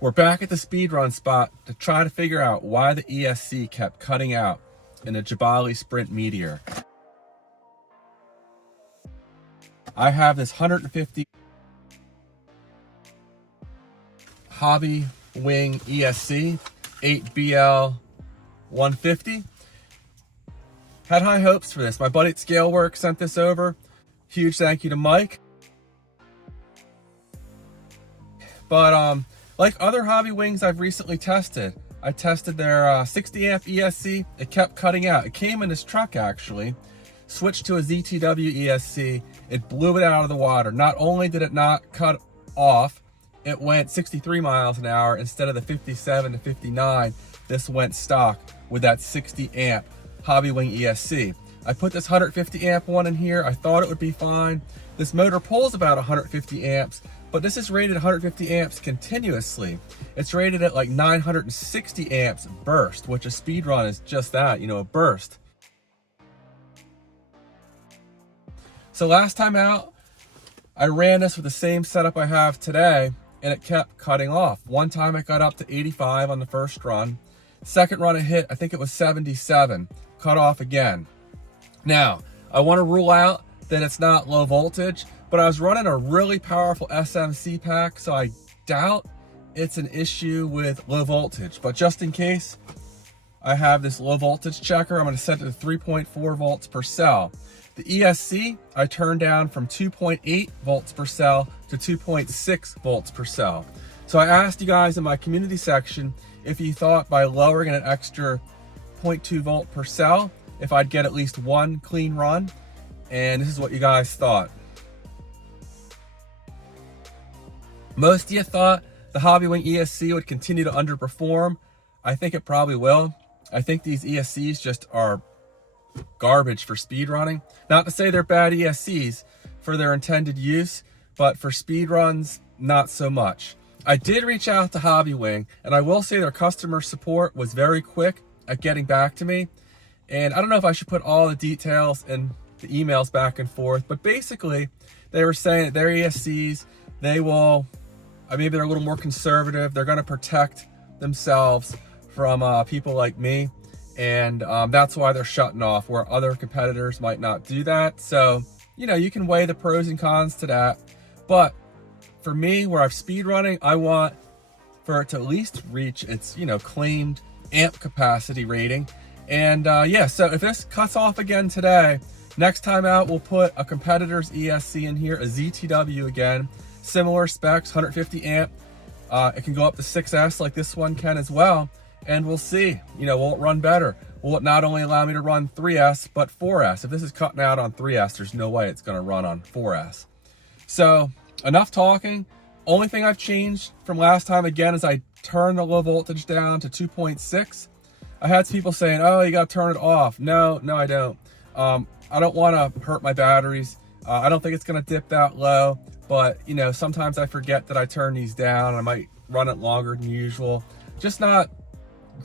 We're back at the speed run spot to try to figure out why the ESC kept cutting out in the Jiabaile Sprint Meteor. I have this 150 Hobby Wing ESC 8BL 150. Had high hopes for this. My buddy at Scaleworks sent this over. Huge thank you to Mike. But like other Hobby Wings I've recently tested, I tested their 60 amp ESC. It kept cutting out. It came in this truck actually. Switched to a ZTW ESC. It blew it out of the water. Not only did it not cut off, it went 63 miles an hour instead of the 57 to 59. This went stock with that 60 amp Hobby Wing ESC. I put this 150 amp one in here. I thought it would be fine. This motor pulls about 150 amps, but this is rated 150 amps continuously. It's rated at like 960 amps burst, which a speed run is just that, you know, a burst. So last time out, I ran this with the same setup I have today, and it kept cutting off. One time it got up to 85 on the first run. Second run it hit, I think it was 77, cut off again. Now, I want to rule out that it's not low voltage, but I was running a really powerful SMC pack, so I doubt it's an issue with low voltage. But just in case, I have this low voltage checker. I'm going to set it to 3.4 volts per cell. The ESC, I turned down from 2.8 volts per cell to 2.6 volts per cell. So I asked you guys in my community section if you thought by lowering an extra 0.2 volt per cell, if I'd get at least one clean run. And this is what you guys thought. Most of you thought the Hobby Wing ESC would continue to underperform. I think it probably will. I think these ESCs just are garbage for speed running. Not to say they're bad ESCs for their intended use, but for speed runs, not so much. I did reach out to Hobby Wing, and I will say their customer support was very quick at getting back to me. And I don't know if I should put all the details in the emails back and forth, but basically they were saying that their ESCs, they will, maybe they're a little more conservative. They're going to protect themselves from people like me. And that's why they're shutting off, where other competitors might not do that. So, you know, you can weigh the pros and cons to that. But for me, where I'm speed running, I want for it to at least reach its, you know, claimed amp capacity rating. And yeah, so if this cuts off again today, next time out, we'll put a competitor's ESC in here, a ZTW again, similar specs, 150 amp. It can go up to 6S like this one can as well. And we'll see, you know, will it run better? Will it not only allow me to run 3S, but 4S? If this is cutting out on 3S, there's no way it's gonna run on 4S. So enough talking. Only thing I've changed from last time again is I turned the low voltage down to 2.6. I had some people saying, oh, you gotta turn it off. No, I don't. I don't wanna hurt my batteries. I don't think it's gonna dip that low, but you know, sometimes I forget that I turn these down. I might run it longer than usual. Just not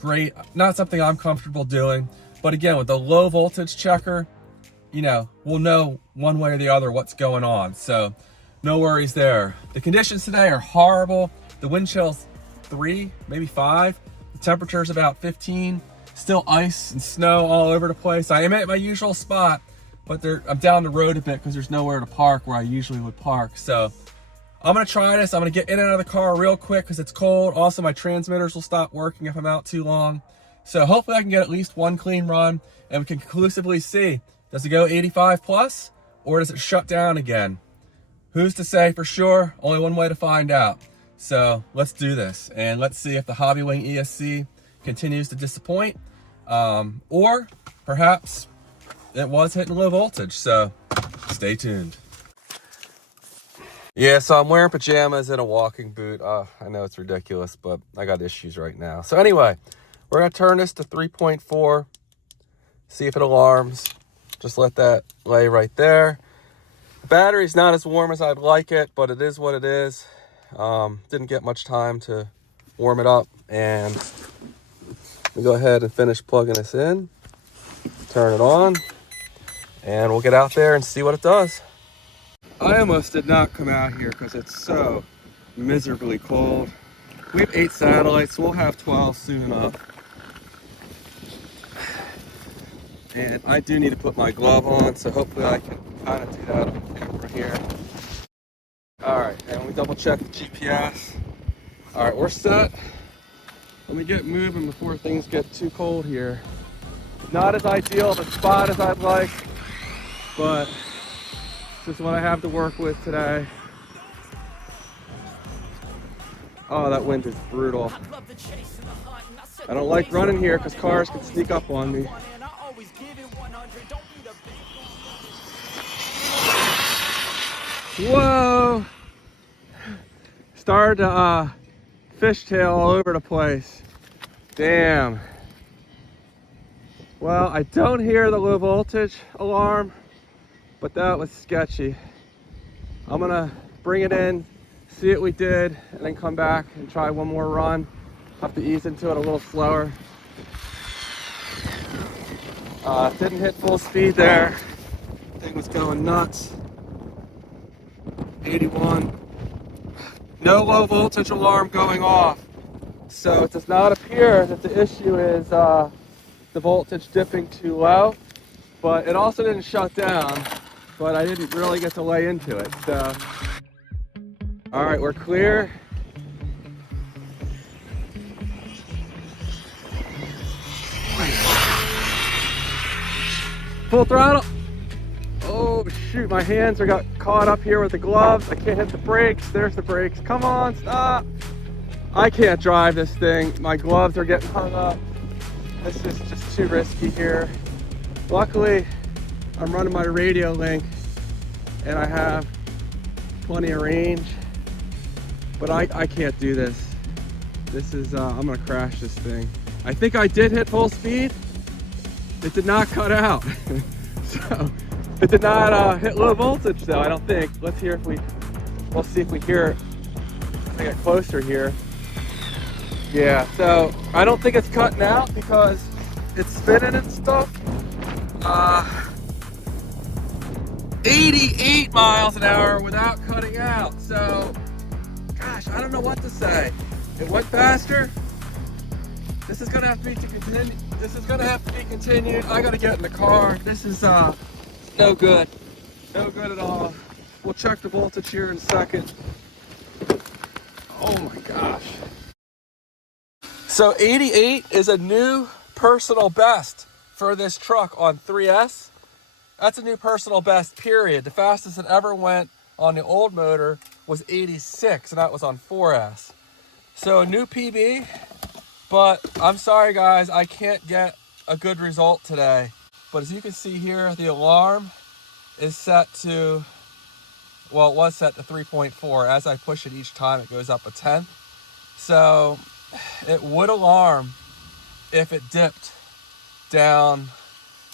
great, not something I'm comfortable doing. But again, with the low voltage checker, you know, we'll know one way or the other what's going on. So no worries there. The conditions today are horrible. The wind chill's 3, maybe 5. The temperature's about 15. Still ice and snow all over the place. I am at my usual spot, but I'm down the road a bit because there's nowhere to park where I usually would park. So I'm gonna try this. I'm gonna get in and out of the car real quick because it's cold. Also, my transmitters will stop working if I'm out too long. So hopefully I can get at least one clean run and we can conclusively see, does it go 85 plus or does it shut down again? Who's to say for sure? Only one way to find out. So let's do this and let's see if the Hobby Wing ESC continues to disappoint, or perhaps it was hitting low voltage. So stay tuned. Yeah, so I'm wearing pajamas and a walking boot. I know it's ridiculous, but I got issues right now. So anyway, we're gonna turn this to 3.4, see if it alarms. Just let that lay right there. The battery's not as warm as I'd like it, but it is what it is. Didn't get much time to warm it up, and we go ahead and finish plugging this in, turn it on, and we'll get out there and see what it does. I almost did not come out here because it's so miserably cold. We have 8 satellites, so we'll have 12 soon enough. And I do need to put my glove on, so hopefully I can kind of do that on camera here. Alright, and we double check the GPS. Alright, we're set. Let me get moving before things get too cold here. Not as ideal of a spot as I'd like, but this is what I have to work with today. Oh, that wind is brutal. I don't like running here because cars can sneak up on me. Whoa! Started to fishtail all over the place. Damn. Well, I don't hear the low voltage alarm, but that was sketchy. I'm gonna bring it in, see what we did, and then come back and try one more run. Have to ease into it a little slower. Didn't hit full speed there. Thing was going nuts. 81. No low voltage alarm going off. So it does not appear that the issue is the voltage dipping too low, but it also didn't shut down, but I didn't really get to lay into it. So, all right, we're clear. Full throttle. Oh shoot, my hands are got caught up here with the gloves. I can't hit the brakes. There's the brakes. Come on, stop. I can't drive this thing. My gloves are getting hung up. This is just too risky here. Luckily, I'm running my radio link and I have plenty of range, but I can't do this. This is, I'm gonna crash this thing. I think I did hit full speed. It did not cut out. So, it did not hit low voltage though, I don't think. Let's hear if we'll see if we hear it. If I get closer here. Yeah, so I don't think it's cutting out because it's spinning and stuff. 88 miles an hour without cutting out. So, gosh, I don't know what to say. It went faster. This is gonna have to be continued. This is gonna have to be continued. I gotta get in the car. This is no good. No good at all. We'll check the voltage here in a second. Oh my gosh. So 88 is a new personal best for this truck on 3S. That's a new personal best, period. The fastest it ever went on the old motor was 86, and that was on 4S. So new PB, but I'm sorry guys, I can't get a good result today. But as you can see here, the alarm is set to, well, it was set to 3.4. As I push it each time, it goes up a tenth. So it would alarm if it dipped down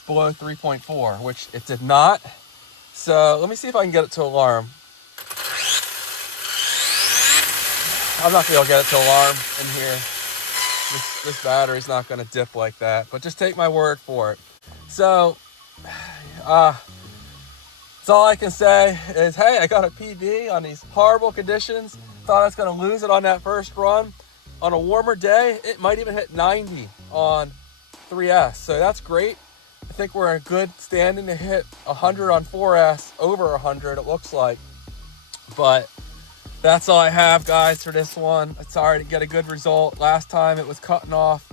below 3.4, which it did not. So let me see if I can get it to alarm. I'm not gonna be able to get it to alarm in here. This battery's not gonna dip like that, but just take my word for it. So, that's all I can say is, hey, I got a PB on these horrible conditions. Thought I was gonna lose it on that first run. On a warmer day, it might even hit 90 on 3S, so that's great. I think we're in good standing to hit 100 on 4S, over 100 it looks like. But that's all I have, guys, for this one. Sorry to get a good result. Last time it was cutting off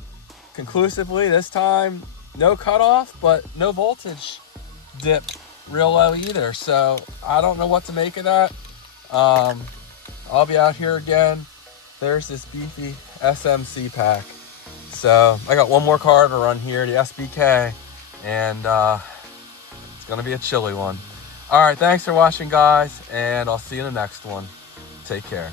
conclusively. This time, no cutoff, but no voltage dip real low either. So I don't know what to make of that. I'll be out here again. There's this beefy SMC pack. So I got one more car to run here, the SBK, and it's gonna be a chilly one. All right, thanks for watching, guys, and I'll see you in the next one. Take care.